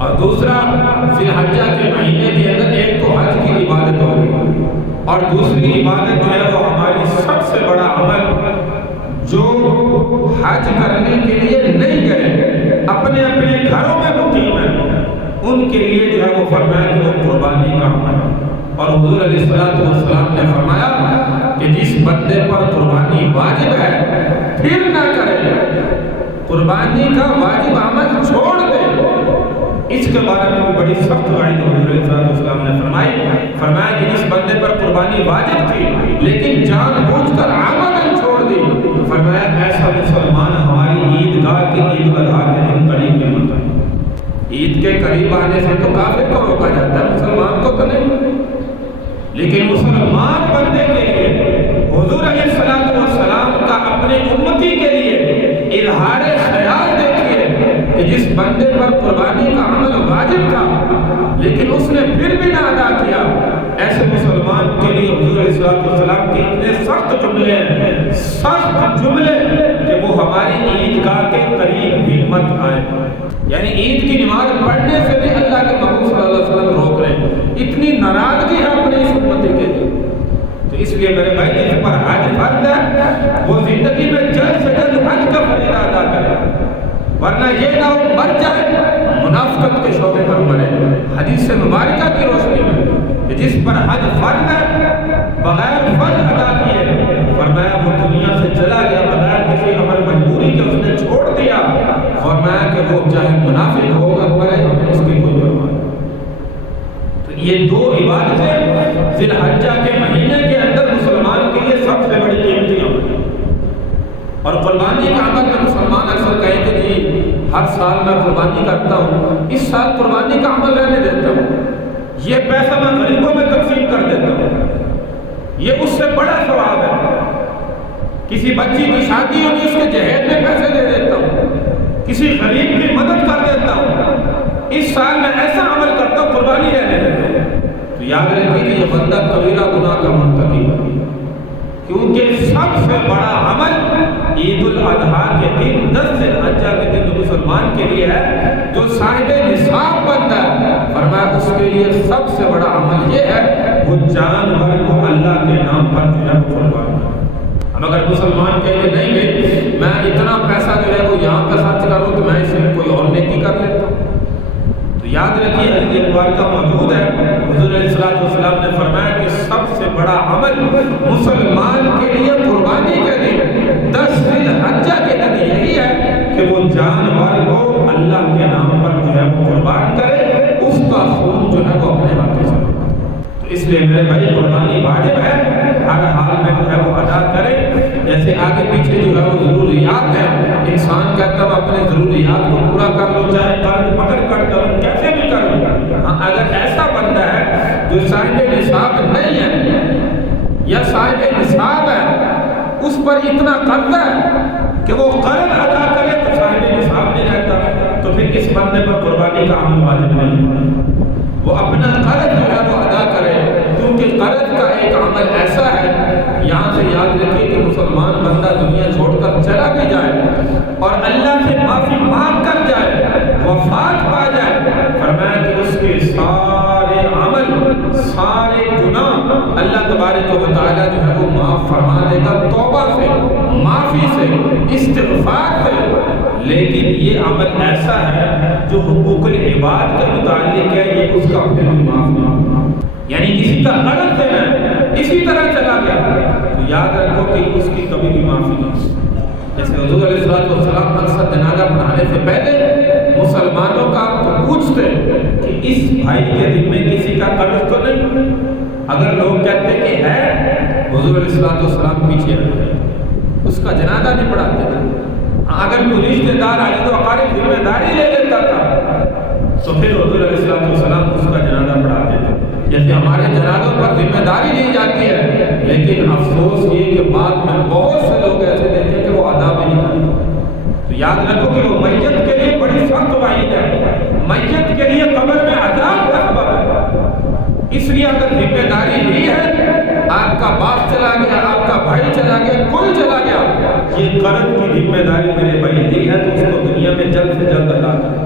اور دوسرا ذی الحجہ کے مہینے کے اندر ایک تو حج کی عبادت ہوگی، اور دوسری عبادت جو ہے وہ ہماری سب سے بڑا عمل جو حج کرنے کے لیے نہیں گئے، اپنے اپنے گھروں میں مقیم ہیں، ان کے لیے جو ہے وہ فرمایا کہ وہ قربانی کا عمل ہے۔ اور حضور علیہ السلام نے فرمایا کہ جس بندے پر قربانی واجب ہے پھر نہ کرے، قربانی کا واجب عمل چھوڑ دے، اس کے بارے میں بھی بڑی سخت وعید حضور علیہ السلام نے فرمایا کہ جس بندے پر قربانی واجب تھی لیکن جان بوجھ کر عمدن چھوڑ دی، فرمایا ایسا مسلمان ہماری عیدگاہ کے عید الاضحیٰ کے دن قریب نہیں ہوتا۔ عید کے قریب آنے سے تو کافر کو روکا جاتا ہے، مسلمان کو تو نہیں، لیکن مسلمان بندے کے لیے حضور علیہ السلام کا اپنے امتی کے لیے اظہار خیال دیکھیے کہ جس بندے پر قربانی کا عمل واجب تھا لیکن اس نے پھر بھی نہ ادا کیا، ایسے مسلمان کے لیے حضور علیہ السلام کے اتنے سخت جملے کہ وہ ہماری عیدگاہ کے قریب بھی مت آئے، یعنی عید کی نماز پڑھنے سے بھی اللہ کے محبوب صلی اللہ علیہ وسلم روک رہے ہیں، اتنی ناراضگی ہے اپنے اس امتی کے لیے۔ تو اس لیے میرے بھائی جس پر حج فرض ہے وہ زندگی میں جلد سے جلد حج کا فریضہ ادا کرے، ورنہ یہ نہ ہو مر جائے منافقت کے شعبے پر مرے۔ حدیث مبارکہ کی روشنی میں کہ جس پر حج فرض ہے بغیر فرض ادا کیے، فرمایا وہ دنیا سے چلا گیا بغیر کسی عمل مجبوری کے، اس نے چھوڑ دیا، فرمایا کہ وہ چاہے منافق ہوگا مرے ہمیں اس کی کوئی پرواہ نہیں۔ تو یہ دو عبادتیں ذی الحجہ کے مہینے کے اندر مسلمان کے لیے سب سے بڑی قیمتی عمل ہے۔ اور قربانی کا عمل میں مسلمان اکثر کہیں کہ جی ہر سال میں قربانی کرتا ہوں، اس سال قربانی کا عمل رہنے دیتا ہوں، یہ پیسہ میں غریبوں میں تقسیم کر دیتا ہوں، یہ اس سے بڑا ثواب ہے۔ کسی بچی کی شادی ہوگی اس کے جہیز میں پیسے دے دیتا ہوں، کسی غریب کی مدد کر دیتا ہوں، اس سال میں ایسا عمل کرتا ہوں قربانی رہنے دیتا ہوں۔ تو یاد رکھیے کہ یہ بندہ کبیرہ گناہ کا مرتکب ہے، کیونکہ سب سے بڑا عمل عید الاضحیٰ کے دن 10 ذی الحجہ کے دن مسلمان کے لیے ہے، جو صاحب نصاب بندہ ہے، فرمایا اس کے لیے سب سے بڑا عمل یہ ہے وہ جانور کو اللہ کے نام پر جو ہے قربان کرے۔ اب اگر مسلمان کہے کہ نہیں بھائی میں اتنا پیسہ جو ہے وہ یہاں پہ خرچ کروں تو میں اس میں کوئی اور نیکی کر لیتا ہوں، تو یاد رکھیے حدیث مبارکہ موجود ہے، حضور علیہ السلام نے فرمایا کہ سب سے بڑا عمل مسلمان کے لیے قربانی کے دن 10 ذی الحجہ کے دن یہی ہے کہ وہ جانور کو اللہ کے نام پر جو ہے وہ قربان کرے، اس کا خون جو ہے وہ اپنے ہاتھوں سے۔ تو اس لیے میرے بھائی قربانی واجب ہے، ہر حال میں جو ہے وہ ادا کرے۔ جیسے آگے پیچھے جو ہے وہ ضروریات ہیں، انسان کہتا ہے اپنے ضروریات کو پورا کر لو، چاہے قرض پکڑ کر کروں کیسے بھی کر لوں۔ ہاں اگر ایسا بندہ ہے جو صاحب نصاب نہیں ہے یا صاحب نصاب ہے، اس پر اتنا قرض ہے کہ وہ قرض ادا کرے تو صاحب نصاب نہیں رہتا، تو پھر اس بندے پر قربانی کا عمل واجب نہیں، وہ اپنا قرض جو ہے وہ ادا کرے، کیونکہ قرض کا ایک عمل ایسا ہے، یہاں سے یاد رکھیے کہ مسلمان بندہ دنیا چھوڑ کر چلا بھی جائے اور اللہ سے معافی مانگ کر جائے، وفات پا جائے، فرمایا کہ اس کے سارے عمل سارے گناہ اللہ تبارک و تعالیٰ جو ہے وہ معاف فرما دے گا، توبہ سے، معافی سے، استغفار سے۔ لیکن یہ عمل ایسا ہے جو حقوق العباد کے متعلق ہے، یہ اس کا پھر بھی معاف نہیں ہوگا، یعنی کسی کا قرض دینا ہے اسی طرح چلا گیا تو یاد رکھو کہ اس کی کبھی بھی معافی نہیں ہوگی۔ جیسے حضور علیہ السلام اکثر جنازہ پڑھانے سے پہلے مسلمانوں کا تو پوچھتے کہ اس بھائی کے ذمے کسی کا قرض تو نہیں، اگر لوگ کہتے کہ ہے، حضور علیہ السلام پیچھے رہتے، اس کا جنازہ نہیں پڑھاتے تھے۔ اگر کوئی رشتہ دار آئے تو اقارب ذمہ داری لے لیتا تھا تو پھر حضور علیہ السلام اس کا جنازہ پڑھاتے تھے۔ جیسے ہمارے جنازوں پر ذمہ داری دی جاتی ہے، لیکن افسوس یہ کہ بعد میں بہت سے لوگ ایسے دیکھیں کہ وہ ادا بھی نہیں کرتے۔ تو یاد رکھو کہ وہ میت کے لیے بڑی سخت وعید ہے، میت کے لیے قبر میں عذاب کا سبب ہے۔ اس لیے اگر ذمہ داری لی ہے، آپ کا باپ چلا گیا، آپ کا بھائی چلا گیا، کوئی چلا گیا، یہ قرض کی ذمہ داری میرے بھائی لی ہے تو اس کو دنیا میں جلد سے جلد ادا کریں۔